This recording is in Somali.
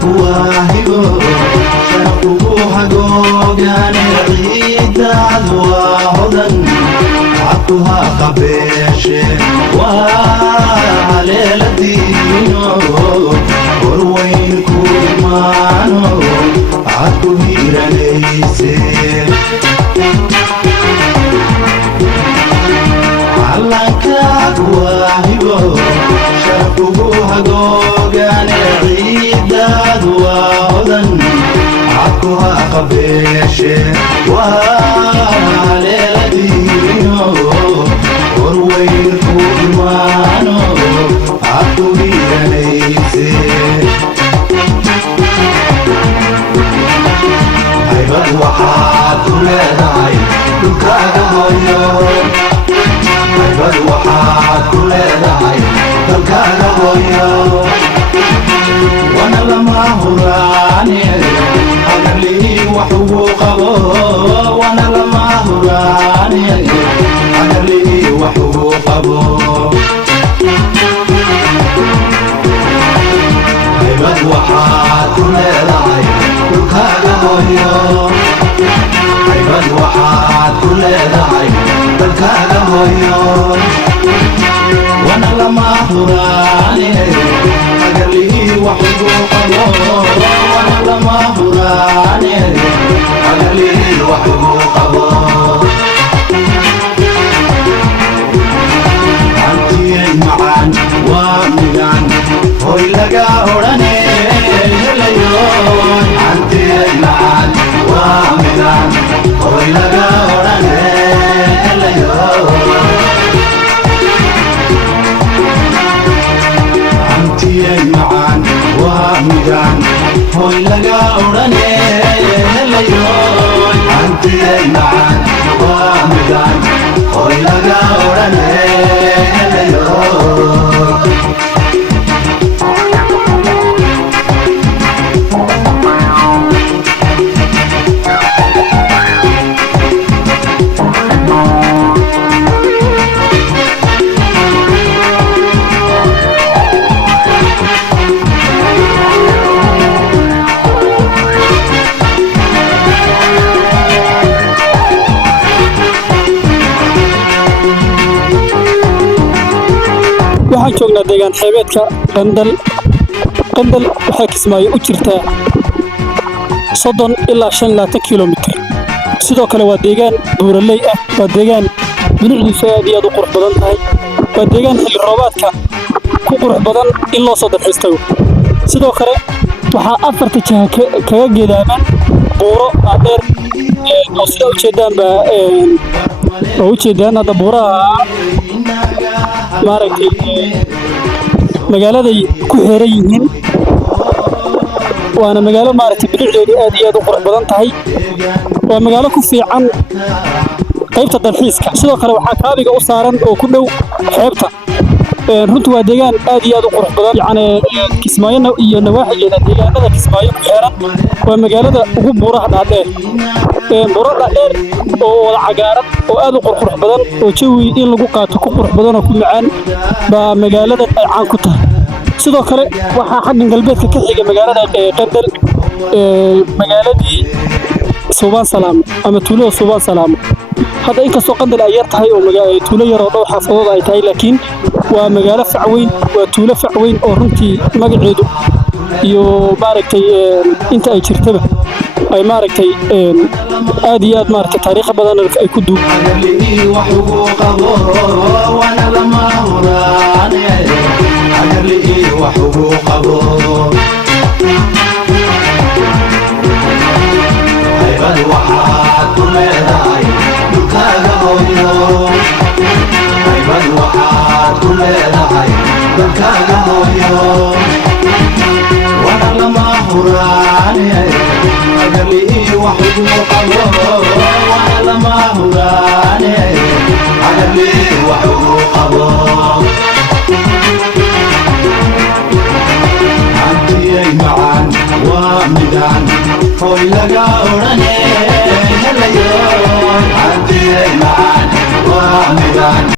واهبو شرفوها جوجان عيد وهدن عطوها قبيش وعلى دينو وروين كومانو عطو هيرا ليسي علنكاك واهبو شرفوها جوجان عيد وهدن عطوها قبيش وعلى دينو وروين كومانو عطو هيرا ليسي هيبت وحاد كلها دكاga hooyo هيبت وحاد كلها دكاga hooyo وانا لما هراني أقلي وحقوقه وانا لما هراني أقلي وحقوقه هيبت وحاد كلها دكاga hooyo هيبت وحاد كلها دكاga hooyo وانا لما هراني أقلي وحقوقه وانا لما هراني أقلي وحقوقه أنتي معان ومدان هوي لقا هراني هليون أنتي معان ومدان هوي لقا هراني هليون أنتي معان ومدان هوي لقا هراني هليون أنتي معان ومدان هوي لقا هراني هليون waxaan joognaa deegaan xeebeedka qandal waxay Kismaayo u jirtaa 30 ilaa 25 kiiloomitir sidoo kale waa deegaan buuraley ah waa deegaan bilicdiisu aad iyo aad u qurux badan tahay waa deegaan xilli roobaadka ku qurux badan in loo soo dalxiistago sidoo kale waxaa afarta jiha kaga geedaaman buuro dheer oo sida u jeedaan hadda buuraha maaragtay magaaladay ku xeeran yihiin waana magaalo maaragtay bilicdeedu aad iyo aad u qurux badan tahay waa magaalo ku fiican qaybta dalxiiska sidoo kale waxaa kaabiga u saaran oo ku dhow xeebta runtii waa deegaan aad iyo aad u qurux badan yacni Kismaayo iyo nawaaxigeeda deegaanada Kismaayo ku xeeran waa magaalada ugu buuraha dhaadheer buuraha dhaadheer oo wada cagaaran oo aad u qurux badan oo jawi in lagu qaato ku qurux badan oo ku macaan baa magaalada ay caan ku tahay sidoo kale waxaa xaggan galbeedka ka xiga magaalada qandal magaaladii Suubaan Salaam ama tuulada Suubaan Salaam hadda inkastoo qandal ay yar tahay oo tuulo yar oo dhowr xaafadood ay tahay laakiin waa magaalo facweyn waa tuulo facweyn oo runtii magaceedu iyo maaragtay inta ay jirtaba ay maaragtay aad iyo aad maaragtay taariikh badan ay ku duub وانا لما هراني أقلي وحقوقه هيبت وحاد كلها دكاga hooyo هيبت وحاد كلها دكاga hooyo وانا لما هراني أقلي وحقوقه وانا لما هراني أقلي وحقوقه أنتي معان ومدان هوي لقا هراني هليون أنتي معان ومدان